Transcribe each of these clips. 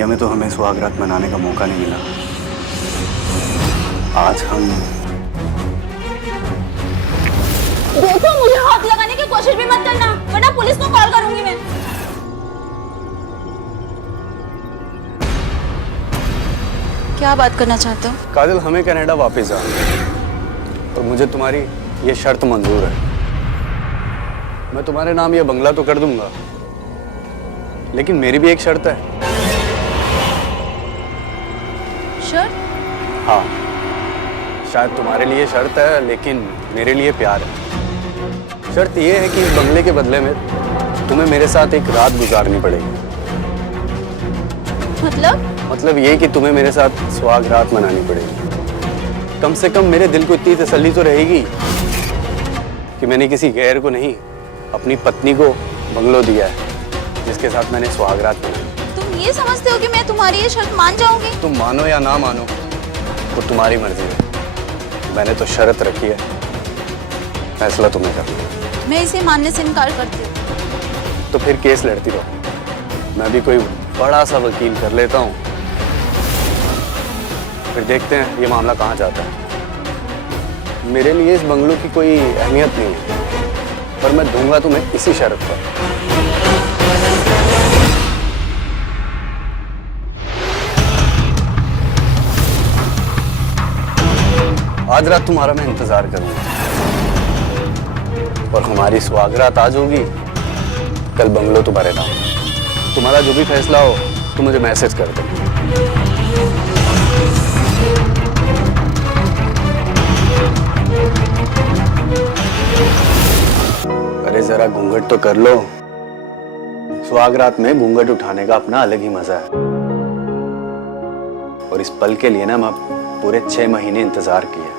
में तो हमें सुहागरात मनाने का मौका नहीं मिला। आज हम देखो, मुझे हाथ लगाने की कोशिश भी मत करना, वरना पुलिस को कॉल करूंगी मैं। क्या बात करना चाहते हो? काजल, हमें कनाडा वापस जाना और मुझे तुम्हारी ये शर्त मंजूर है। मैं तुम्हारे नाम ये बंगला तो कर दूंगा, लेकिन मेरी भी एक शर्त है। शर्त? हाँ, शायद तुम्हारे लिए शर्त है, लेकिन मेरे लिए प्यार है। शर्त ये है कि इस बंगले के बदले में तुम्हें मेरे साथ एक रात गुजारनी पड़ेगी। मतलब ये कि तुम्हें मेरे साथ सुहाग रात मनानी पड़ेगी। कम से कम मेरे दिल को इतनी तसल्ली तो रहेगी कि मैंने किसी गैर को नहीं, अपनी पत्नी को बंगलो दिया है जिसके साथ मैंने सुहाग रात मनाई। तुम ये समझते हो कि मैं तुम्हारी ये शर्त मान जाऊंगी? तुम मानो या ना मानो वो तुम्हारी मर्जी है। मैंने तो शर्त रखी है, फैसला तुम्हें करना है। मैं इसे मानने से इनकार करती हूँ। तो फिर केस लड़ती रहो, मैं भी कोई बड़ा सा वकील कर लेता हूँ, फिर देखते हैं ये मामला कहाँ जाता है। मेरे लिए इस बंगलों की कोई अहमियत नहीं है, पर मैं दूंगा तुम्हें इसी शर्त पर। आज रात तुम्हारा मैं इंतजार करूंगा और हमारी सुहागरात आज होगी, कल बंगलो तुम्हारे नाम। तुम्हारा जो भी फैसला हो तुम मुझे मैसेज कर दो। अरे जरा घूंघट तो कर लो। सुहागरात में घूंघट उठाने का अपना अलग ही मजा है, और इस पल के लिए ना मैं पूरे 6 महीने इंतजार किया।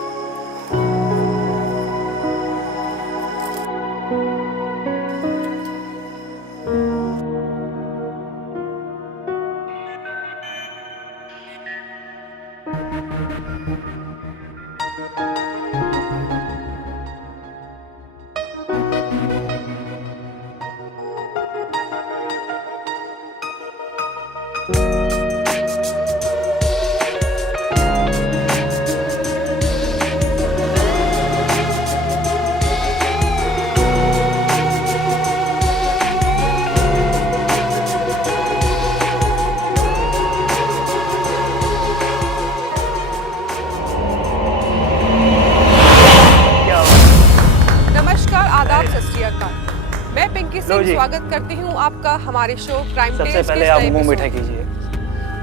मैं पिंकी सिंह स्वागत करती हूँ आपका हमारे शो क्राइम टेल्स। सबसे पहले आप मुंह मीठा कीजिए।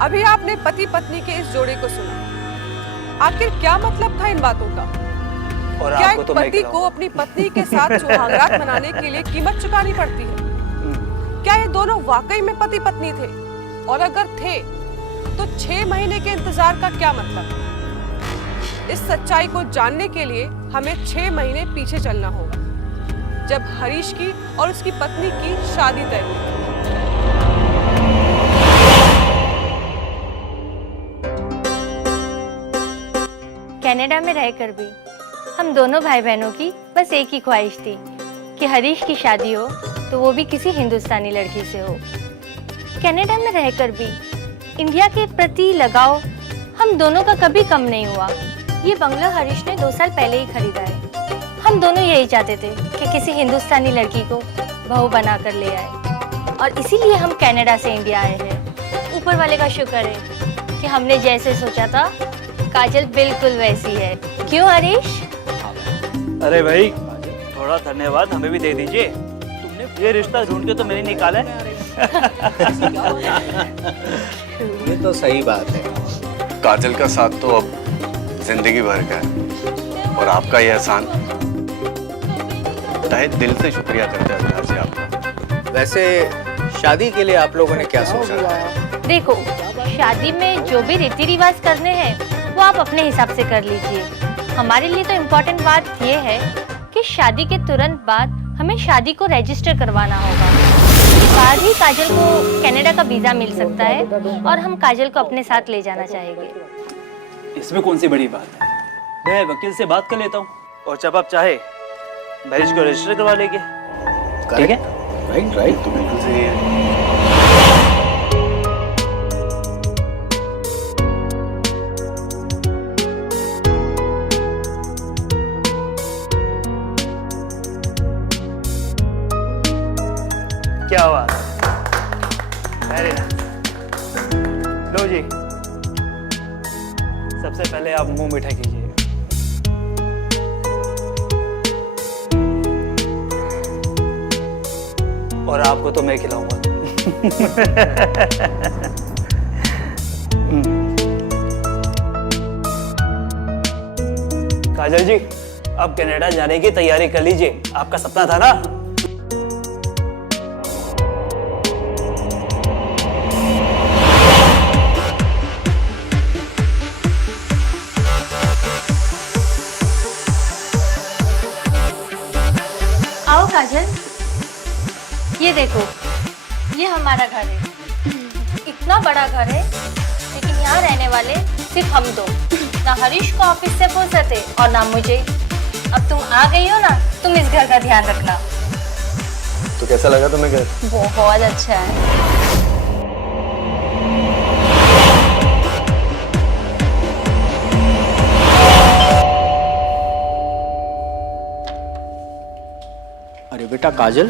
अभी आपने पति पत्नी के इस जोड़े को सुना, आखिर क्या मतलब था इन बातों का? और क्या आपको एक तो पति को अपनी पत्नी के साथ सुहागरात मनाने के लिए कीमत चुकानी पड़ती है? क्या ये दोनों वाकई में पति पत्नी थे? और अगर थे तो 6 महीने के इंतजार का क्या मतलब? इस सच्चाई को जानने के लिए हमें 6 महीने पीछे चलना होगा, जब हरीश की और उसकी पत्नी की शादी तय हुई। कनाडा में रहकर भी हम दोनों भाई बहनों की बस एक ही ख्वाहिश थी कि हरीश की शादी हो तो वो भी किसी हिंदुस्तानी लड़की से हो। कनाडा में रहकर भी इंडिया के प्रति लगाव हम दोनों का कभी कम नहीं हुआ। ये बंगला हरीश ने 2 साल पहले ही खरीदा है। हम दोनों यही चाहते थे कि किसी हिंदुस्तानी लड़की को बहू बनाकर ले आए, और इसीलिए हम कनाडा से इंडिया आए हैं। ऊपर वाले का शुक्र है कि हमने जैसे सोचा था काजल बिल्कुल वैसी है। क्यों हरीश? अरे भाई, थोड़ा धन्यवाद हमें भी दे दीजिए। तुमने ये रिश्ता ढूंढ के तो मैंने निकाला है। ये तो सही बात है। काजल का साथ तो अब जिंदगी भर का है, और आपका ये एहसान तहे दिल से शुक्रिया करते हैं जी आपका। वैसे शादी के लिए आप लोगों ने क्या सोचा? देखो, शादी में जो भी रीति रिवाज करने हैं वो आप अपने हिसाब से कर लीजिए। हमारे लिए तो इम्पोर्टेंट बात ये है कि शादी के तुरंत बाद हमें शादी को रजिस्टर करवाना होगा। इसके बाद ही काजल को कनाडा का वीजा मिल सकता है, और हम काजल को अपने साथ ले जाना चाहेंगे। इसमें कौन सी बड़ी बात है? मैं वकील से बात कर लेता हूँ, और जब आप चाहे मैरिज को रजिस्टर करवा लेंगे। ठीक है? राइट तो बिल्कुल सही है। लो जी, सबसे पहले आप मुंह मीठा कीजिए। और आपको तो मैं खिलाऊंगा। काजल जी, अब कनाडा जाने की तैयारी कर लीजिए, आपका सपना था ना। आओ काजल, ये देखो, ये हमारा घर है। इतना बड़ा घर है, लेकिन यहाँ रहने वाले सिर्फ हम दो। ना हरीश को ऑफिस से फुर्सत है और ना मुझे। अब तुम आ गई हो ना, तुम इस घर का ध्यान रखना। तो कैसा लगा तुम्हें घर? बहुत अच्छा है। अरे बेटा काजल,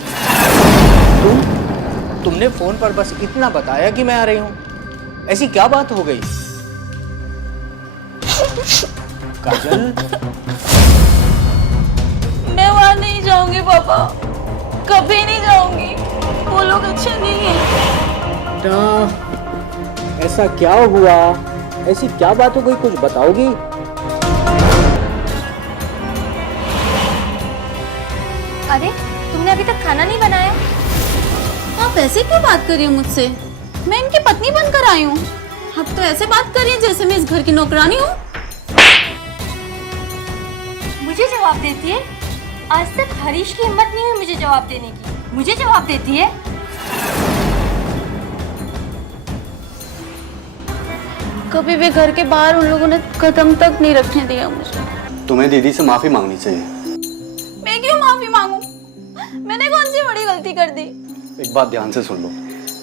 तुमने फोन पर बस इतना बताया कि मैं आ रही हूँ, ऐसी क्या बात हो गई? काजल, मैं वहाँ नहीं जाऊंगी पापा, कभी नहीं जाऊंगी। वो लोग अच्छे नहीं है। बेटा ऐसा क्या हुआ? ऐसी क्या बात हो गई, कुछ बताओगी? अरे, तुमने अभी तक खाना नहीं बनाया? आप ऐसे क्यों बात कर रही हो मुझसे? मैं इनकी पत्नी बनकर आई हूँ। आप तो ऐसे बात कर रही हैं जैसे मैं इस घर की नौकरानी हूँ। मुझे जवाब देती है? आज तक हरीश की हिम्मत नहीं हुई मुझे जवाब देने की। मुझे जवाब देती है? कभी भी घर के बाहर उन लोगों ने कदम तक नहीं रखने दिया मुझे। तुम्हें दीदी से माफी मांगनी चाहिए। मैं क्यों माफी मांगू? मैंने कौन सी बड़ी गलती कर दी? एक बात ध्यान से सुन लो,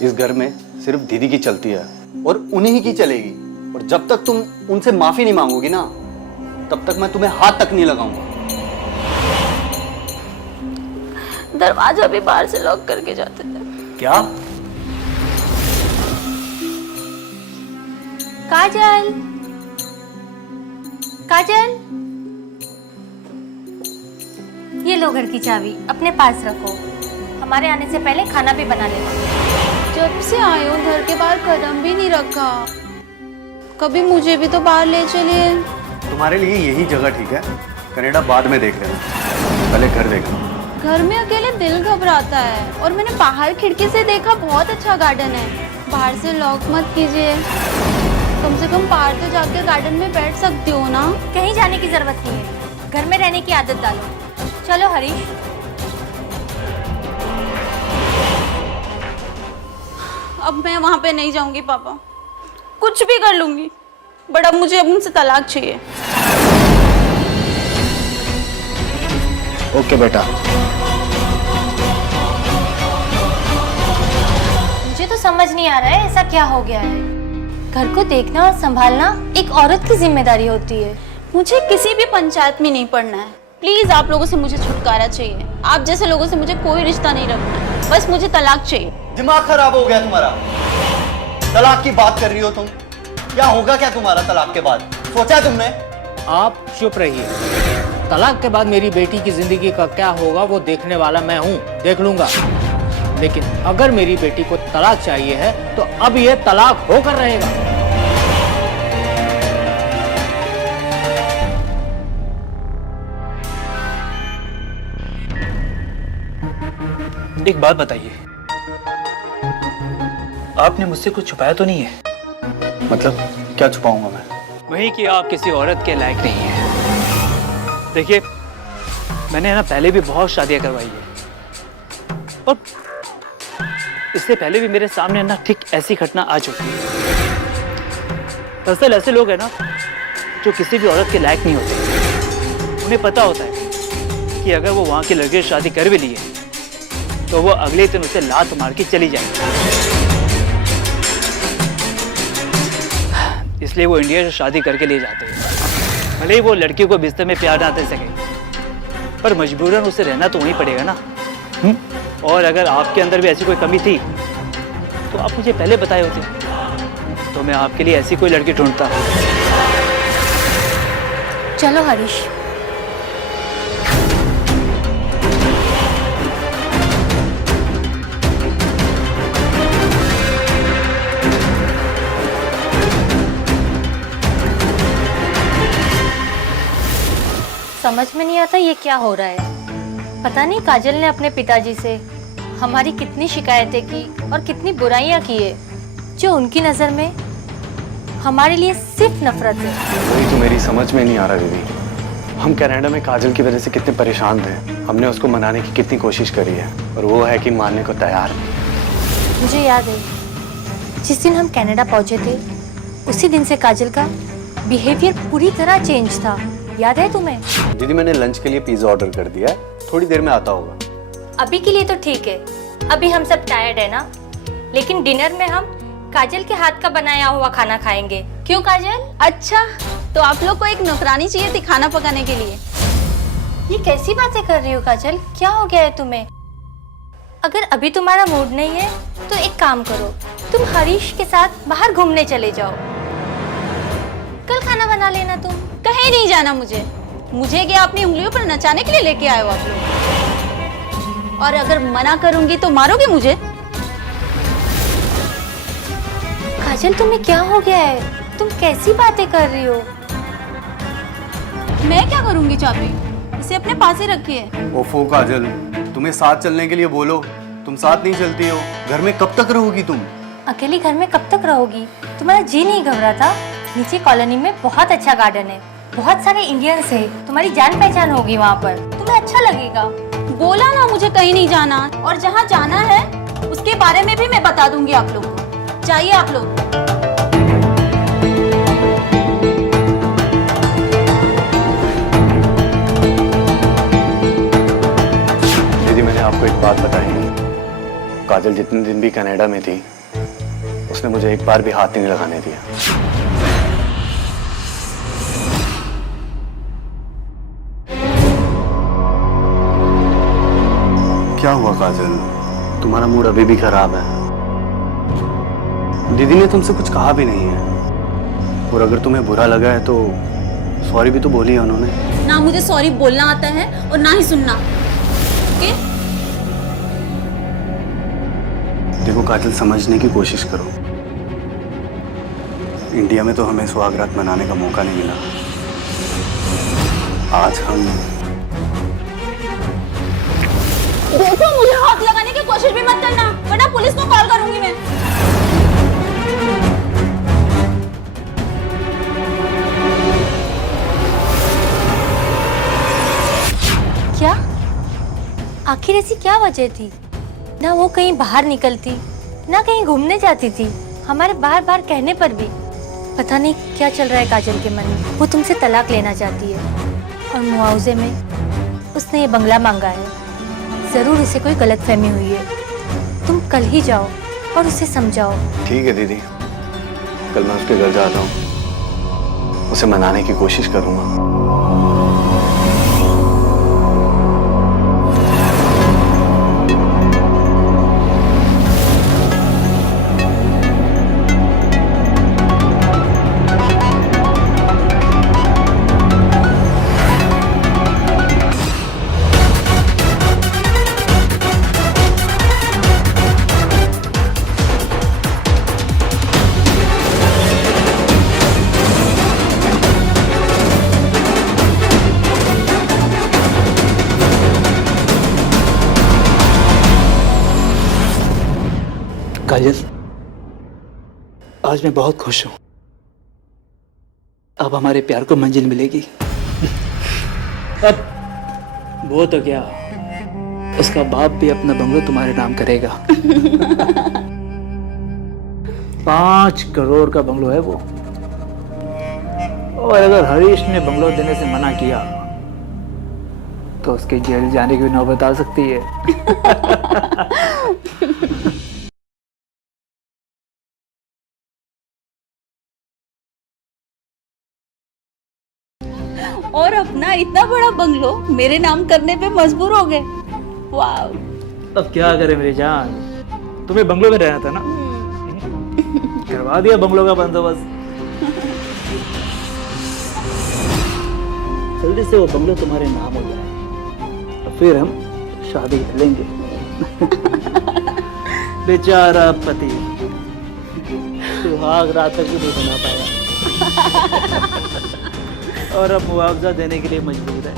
इस घर में सिर्फ दीदी की चलती है और उन्हीं की चलेगी। और जब तक तुम उनसे माफी नहीं मांगोगी ना, तब तक मैं तुम्हें हाथ तक नहीं लगाऊंगा। दरवाजा भी बाहर से लॉक करके जाते थे। क्या? काजल, काजल, ये लो घर की चाबी, अपने पास रखो। हमारे आने से पहले खाना भी बना लेना। जब से आए हो घर के बाहर कदम भी नहीं रखा। कभी मुझे भी तो बाहर ले चलिए। तुम्हारे लिए यही जगह ठीक है, कनाडा बाद में देख लेना, पहले घर देखना। घर में अकेले दिल घबराता है। और मैंने बाहर खिड़की से देखा, बहुत अच्छा गार्डन है। बाहर से लॉक मत कीजिए। कम से कम बाहर तो जाकर गार्डन में बैठ सकती हो ना। कहीं जाने की जरूरत नहीं है, घर में रहने की आदत डालो। चलो हरीश। अब मैं वहां पे नहीं जाऊंगी पापा, कुछ भी कर लूंगी, बट अब मुझे उनसे तलाक चाहिए। ओके बेटा। मुझे तो समझ नहीं आ रहा है ऐसा क्या हो गया है। घर को देखना और संभालना एक औरत की जिम्मेदारी होती है। मुझे किसी भी पंचायत में नहीं पढ़ना है। प्लीज आप लोगों से मुझे छुटकारा चाहिए। आप जैसे लोगों से मुझे कोई रिश्ता नहीं रखना है, बस मुझे तलाक चाहिए। दिमाग खराब हो गया तुम्हारा? तलाक की बात कर रही हो तुम? क्या होगा क्या तुम्हारा तलाक के बाद? सोचा है तुमने? आप चुप रहिए। तलाक के बाद मेरी बेटी की जिंदगी का क्या होगा वो देखने वाला मैं हूँ, देख लूंगा। लेकिन अगर मेरी बेटी को तलाक चाहिए है तो अब ये तलाक होकर रहेगा। एक बात बताइए, आपने मुझसे कुछ छुपाया तो नहीं है? मतलब क्या छुपाऊंगा मैं? वही कि आप किसी औरत के लायक नहीं है। देखिए, मैंने ना पहले भी बहुत शादियां करवाई है और इससे पहले भी मेरे सामने ना ठीक ऐसी घटना आ चुकी है। दरअसल ऐसे लोग हैं ना जो किसी भी औरत के लायक नहीं होते। उन्हें पता होता है कि अगर वो वहाँ की लड़की से शादी कर भी लिए तो वो अगले दिन उसे लात मार के चली जाएगी। इसलिए वो इंडिया से शादी करके ले जाते हैं। भले ही वो लड़की को बिस्तर में प्यार ना दे सके, पर मजबूरन उसे रहना तो वहीं पड़ेगा ना। और अगर आपके अंदर भी ऐसी कोई कमी थी तो आप मुझे पहले बताए होते। तो मैं आपके लिए ऐसी कोई लड़की ढूंढता। चलो हरीश। समझ में नहीं आता ये क्या हो रहा है। पता नहीं काजल ने अपने पिताजी से हमारी कितनी शिकायतें की और कितनी बुराइयां की है, जो उनकी नजर में हमारे लिए सिर्फ नफरत है। वही तो मेरी समझ में नहीं आ रहा दीदी। हम कनाडा में काजल की वजह से कितने परेशान थे। हमने उसको मनाने की कितनी कोशिश करी है और वो है कि मानने को तैयार नहीं। मुझे याद है जिस दिन हम कनाडा पहुंचे थे, उसी दिन से काजल का बिहेवियर पूरी तरह चेंज था। याद है तुम्हें? दीदी मैंने लंच के लिए पिज्जा ऑर्डर कर दिया है, थोड़ी देर में आता होगा। अभी के लिए तो ठीक है, अभी हम सब टायर्ड है ना, लेकिन डिनर में हम काजल के हाथ का बनाया हुआ खाना खाएंगे। क्यों काजल? अच्छा, तो आप लोग को एक नौकरानी चाहिए थी खाना पकाने के लिए? ये कैसी बातें कर रही हो काजल? क्या हो गया है तुम्हें? अगर अभी तुम्हारा मूड नहीं है तो एक काम करो, तुम हरीश के साथ बाहर घूमने चले जाओ। कल खाना बना लेना तुम। कहीं नहीं जाना मुझे क्या अपनी उंगलियों पर नचाने के लिए लेके आए हो आप लोग? और अगर मना करूंगी तो मारोगे मुझे? काजल तुम्हें क्या हो गया है? तुम कैसी बातें कर रही हो? मैं क्या करूंगी चाबी? इसे अपने पास ही रखिए। ओफो काजल, तुम्हें साथ चलने के लिए बोलो, तुम साथ नहीं चलती हो। घर में कब तक रहोगी तुम? अकेली घर में कब तक रहोगी? तुम्हारा जी नहीं घबराता? नीचे कॉलोनी में बहुत अच्छा गार्डन है, बहुत सारे इंडियंस है, तुम्हारी जान पहचान होगी वहाँ पर, तुम्हें अच्छा लगेगा। बोला ना मुझे कहीं नहीं जाना, और जहाँ जाना है उसके बारे में भी मैं बता दूंगी आप लोगों को। जाइए आप लोग। दीदी मैंने आपको एक बात बताई नहीं, काजल जितने दिन भी कनाडा में थी उसने मुझे एक बार भी हाथ नहीं लगाने दिया। क्या हुआ काजल, तुम्हारा मूड अभी भी खराब है? दीदी ने तुमसे कुछ कहा भी नहीं है, और अगर तुम्हें बुरा लगा है तो सॉरी भी तो बोली है उन्होंने। ना मुझे सॉरी बोलना आता है और ना ही सुनना। ओके? देखो काजल, समझने की कोशिश करो। इंडिया में तो हमें सुहागरात मनाने का मौका नहीं मिला। आज हम देखो, मुझे हाथ लगाने की कोशिश भी मत करना, वरना पुलिस को कॉल करूंगी मैं। क्या? आखिर ऐसी क्या वजह थी? ना वो कहीं बाहर निकलती, ना कहीं घूमने जाती थी। हमारे बार बार कहने पर भी पता नहीं क्या चल रहा है काजल के मन में। वो तुमसे तलाक लेना चाहती है और मुआवजे में उसने ये बंगला मांगा है। जरूर उसे कोई गलतफहमी हुई है। तुम कल ही जाओ और उसे समझाओ। ठीक है दीदी, कल मैं उसके घर जाता हूँ, उसे मनाने की कोशिश करूंगा। काजल, आज मैं बहुत खुश हूँ। अब हमारे प्यार को मंजिल मिलेगी। अब वो तो क्या, उसका बाप भी अपना बंगलो तुम्हारे नाम करेगा। 5 करोड़ का बंगलो है वो। और अगर हरीश ने बंगलो देने से मना किया तो उसके जेल जाने की भी नौबत आ सकती है। और अपना इतना बड़ा बंगलो मेरे नाम करने पे मजबूर हो गए। वाह! अब क्या करें मेरी जान, तुम्हें बंगलो में रहना था ना, करवा करवा दिया बंगलों का बंदोबस्त। जल्दी से वो बंगलो तुम्हारे नाम हो जाए तो फिर हम शादी कर लेंगे। बेचारा पति सुहाग रात तक भी नहीं बना पाया और अब मुआवजा देने के लिए मजबूर है।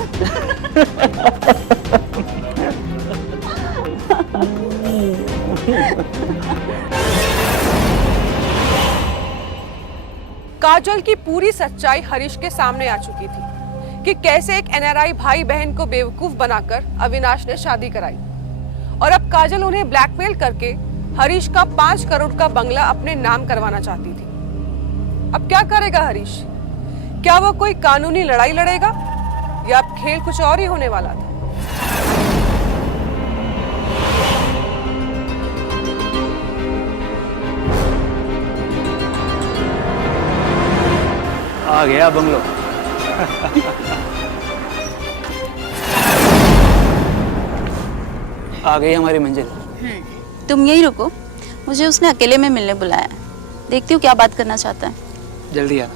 काजल की पूरी सच्चाई हरीश के सामने आ चुकी थी कि कैसे एक एनआरआई भाई बहन को बेवकूफ बनाकर अविनाश ने शादी कराई और अब काजल उन्हें ब्लैकमेल करके हरीश का 5 करोड़ का बंगला अपने नाम करवाना चाहती थी। अब क्या करेगा हरीश? क्या वो कोई कानूनी लड़ाई लड़ेगा या अब खेल कुछ और ही होने वाला था? आ गया बंगलो। आ गई हमारी मंजिल। तुम यही रुको, मुझे उसने अकेले में मिलने बुलाया है। देखती हूँ क्या बात करना चाहता है। जल्दी आना।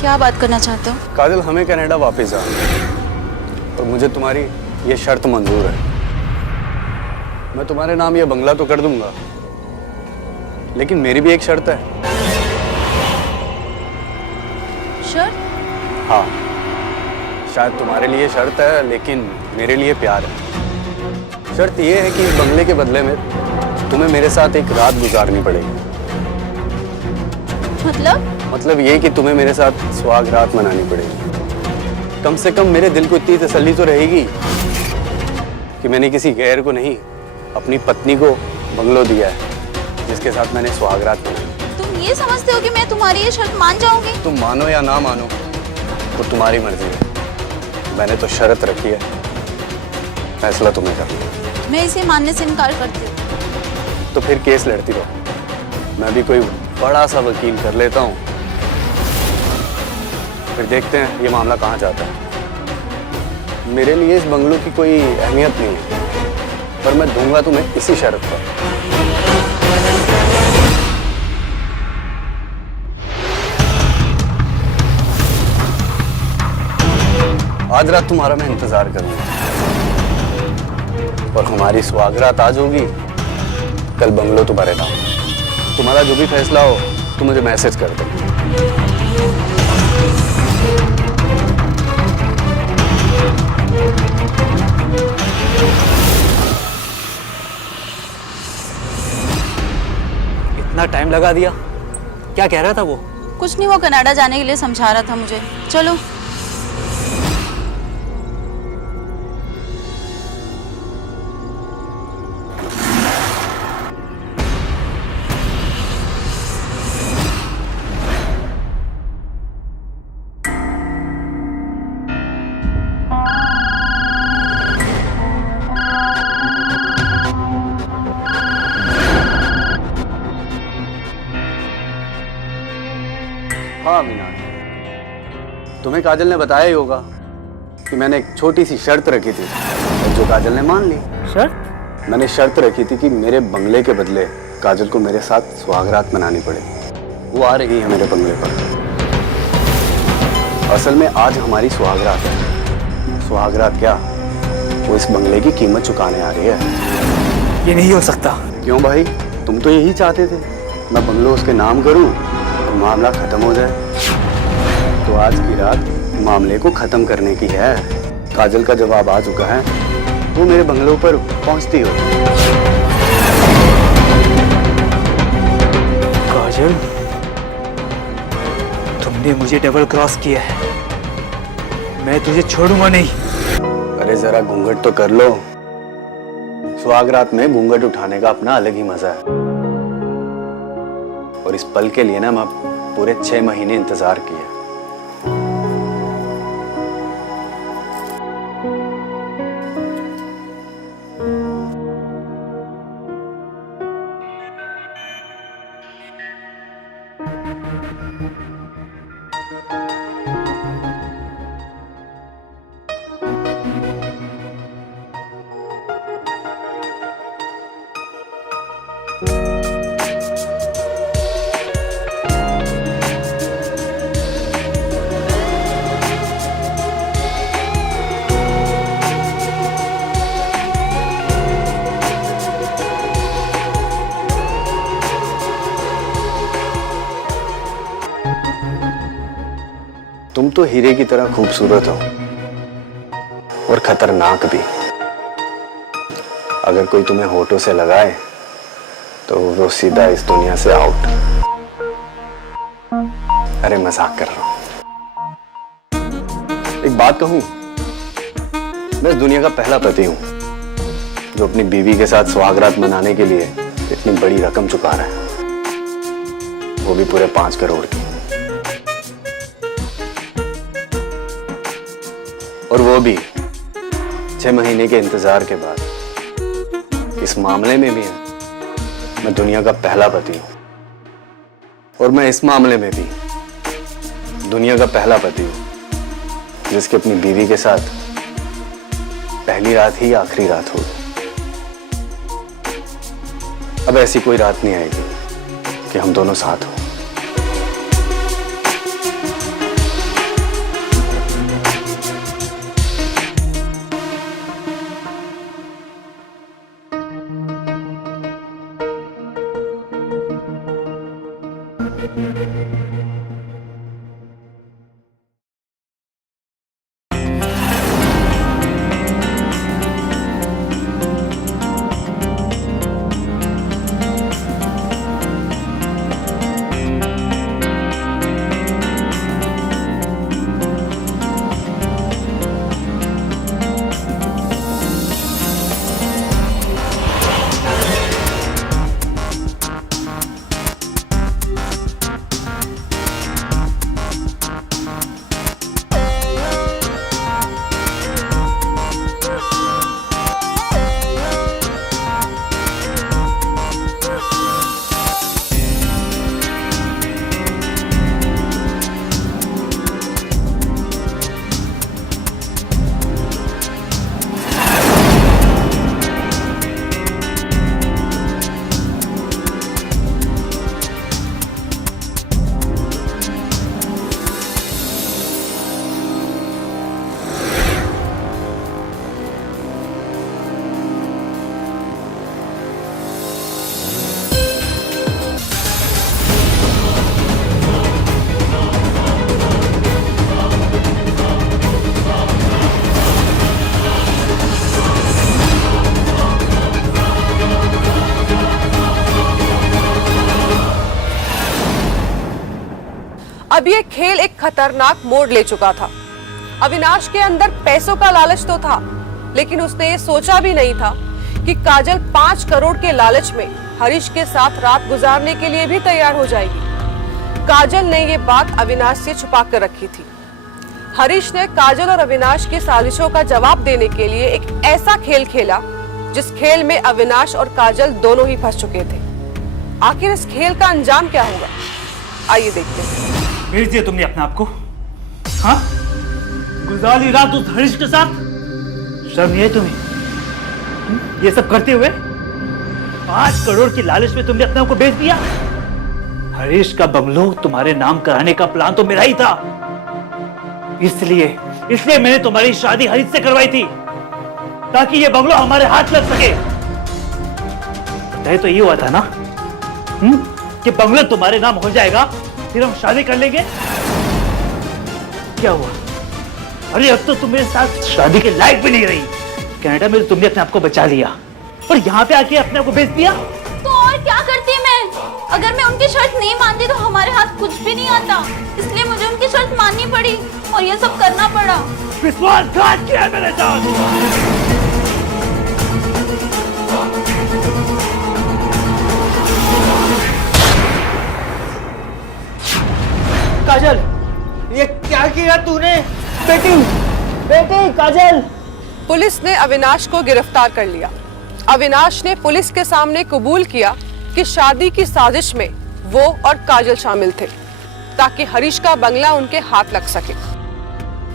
क्या बात करना चाहते हो? काजल, हमें कनाडा वापस जाना और मुझे तुम्हारी ये शर्त मंजूर है। मैं तुम्हारे नाम ये बंगला तो कर दूंगा, लेकिन मेरी भी एक शर्त है। शर्त? हाँ, शायद तुम्हारे लिए शर्त है लेकिन मेरे लिए प्यार है। शर्त ये है कि इस बंगले के बदले में तुम्हें मेरे साथ एक रात गुजारनी पड़ेगी। मतलब ये कि तुम्हें मेरे साथ सुहाग रात मनानी पड़ेगी। कम से कम मेरे दिल को इतनी तसल्ली तो रहेगी कि मैंने किसी गैर को नहीं, अपनी पत्नी को बंगलो दिया है जिसके साथ मैंने सुहाग रात मनाई। तुम ये समझते हो कि मैं तुम्हारी ये शर्त मान जाऊंगी? तुम मानो या ना मानो तो तुम्हारी मर्जी है। मैंने तो शर्त रखी है, फैसला तुम्हें करना है। मैं इसे मानने से इनकार करती हूँ। तो फिर केस लड़ती रहो, मैं भी कोई बड़ा सा वकील कर लेता हूँ, फिर देखते हैं ये मामला कहाँ जाता है। मेरे लिए इस बंगलों की कोई अहमियत नहीं है, पर मैं दूंगा तुम्हें इसी शर्त पर। आज रात तुम्हारा मैं इंतजार करूंगा और हमारी सुहागरात आज होगी, कल बंगलो तुम्हारे नाम। तुम्हारा जो भी फैसला हो तुम मुझे मैसेज कर दो। इतना टाइम लगा दिया, क्या कह रहा था वो? कुछ नहीं, वो कनाडा जाने के लिए समझा रहा था मुझे। चलो। हाँ अविनाश, तुम्हें काजल ने बताया ही होगा कि मैंने एक छोटी सी शर्त रखी थी और जो काजल ने मान ली। शर्त? मैंने शर्त रखी थी कि मेरे बंगले के बदले काजल को मेरे साथ सुहागरात मनानी पड़ेगी। वो आ रही है मेरे बंगले पर। असल में आज हमारी सुहागरात है। सुहागरात क्या, वो इस बंगले की कीमत चुकाने आ रही है। ये नहीं हो सकता। क्यों भाई, तुम तो यही चाहते थे मैं बंगलो उसके नाम करूं, मामला खत्म हो जाए। तो आज की रात मामले को खत्म करने की है। काजल का जवाब आ चुका है, वो मेरे बंगलों पर पहुंचती हो। काजल, तुमने मुझे डबल क्रॉस किया है, मैं तुझे छोड़ूंगा नहीं। अरे जरा घूंघट तो कर लो। सुहागरात में घूंघट उठाने का अपना अलग ही मजा है। और इस पल के लिए ना मैं पूरे 6 महीने इंतजार किया। तुम तो हीरे की तरह खूबसूरत हो और खतरनाक भी। अगर कोई तुम्हें होठों से लगाए तो वो सीधा इस दुनिया से आउट। अरे मजाक कर रहा हूं। एक बात कहूं, मैं इस दुनिया का पहला पति हूं जो अपनी बीवी के साथ सुहागरात मनाने के लिए इतनी बड़ी रकम चुका रहा है, वो भी पूरे 5 करोड़ की। और वो भी 6 महीने के इंतजार के बाद। इस मामले में भी मैं दुनिया का पहला पति हूं और मैं इस मामले में भी दुनिया का पहला पति हूं जिसकी अपनी बीवी के साथ पहली रात ही आखिरी रात होगी। अब ऐसी कोई रात नहीं आएगी कि हम दोनों साथ हों। अब ये खेल एक खतरनाक मोड़ ले चुका था। अविनाश के अंदर पैसों का लालच तो था, लेकिन उसने ये सोचा भी नहीं था कि काजल 5 करोड़ के लालच में हरीश के साथ रात गुजारने के लिए भी तैयार हो जाएगी। काजल ने ये बात अविनाश से छुपा कर रखी थी। हरीश ने काजल और अविनाश की साजिशों का जवाब देने के लिए एक ऐसा खेल खेला जिस खेल में अविनाश और काजल दोनों ही फंस चुके थे। आखिर इस खेल का अंजाम क्या होगा, आइए देखते हैं। भेज दिया तुमने अपने आप को? हाँ, गुजारी रात उस हरीश के साथ? शर्म नहीं है तुम्हें ये सब करते हुए? 5 करोड़ की लालच में तुमने अपने आप को बेच दिया। हरीश का बंगलो तुम्हारे नाम कराने का प्लान तो मेरा ही था। इसलिए मैंने तुम्हारी शादी हरीश से करवाई थी ताकि ये बंगलो हमारे हाथ लग सके। तय तो ये हुआ था ना कि बंगलो तुम्हारे नाम हो जाएगा, फिर हम शादी कर लेंगे। क्या हुआ? अरे अब तो तुम मेरे साथ शादी के लायक भी नहीं रही। कनाडा में तुमने अपने आप को बचा लिया और यहाँ पे आके अपने आप को बेच दिया। तो और क्या करती मैं? अगर मैं उनकी शर्त नहीं मानती तो हमारे हाथ कुछ भी नहीं आता, इसलिए मुझे उनकी शर्त माननी पड़ी और ये सब करना पड़ा। विश्वासघात किया है मेरे साथ। काजल, ये क्या किया तूने? बेटी काजल। पुलिस ने अविनाश को गिरफ्तार कर लिया। अविनाश ने पुलिस के सामने कबूल किया कि शादी की साजिश में वो और काजल शामिल थे ताकि हरीश का बंगला उनके हाथ लग सके।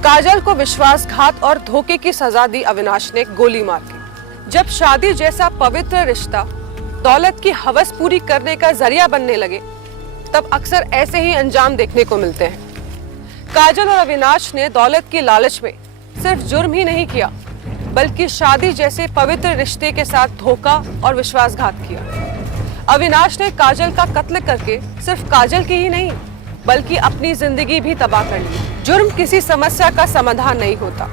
काजल को विश्वासघात और धोखे की सजा दी अविनाश ने गोली मार के। जब शादी जैसा पवित्र रिश्ता दौलत की हवस पूरी करने का जरिया बनने लगे, तब अक्सर ऐसे ही अंजाम देखने को मिलते हैं। काजल और अविनाश ने दौलत की लालच में सिर्फ जुर्म ही नहीं किया, बल्कि शादी जैसे पवित्र रिश्ते के साथ धोखा और विश्वासघात किया। अविनाश ने काजल का कत्ल करके सिर्फ काजल की ही नहीं, बल्कि अपनी जिंदगी भी तबाह कर ली। जुर्म किसी समस्या का समाधान नहीं होता।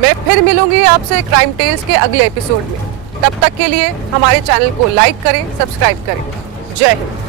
मैं फिर मिलूंगी आपसे क्राइम टेल्स के अगले एपिसोड में। तब तक के लिए हमारे चैनल को लाइक करें, सब्सक्राइब करें। जय हिंद।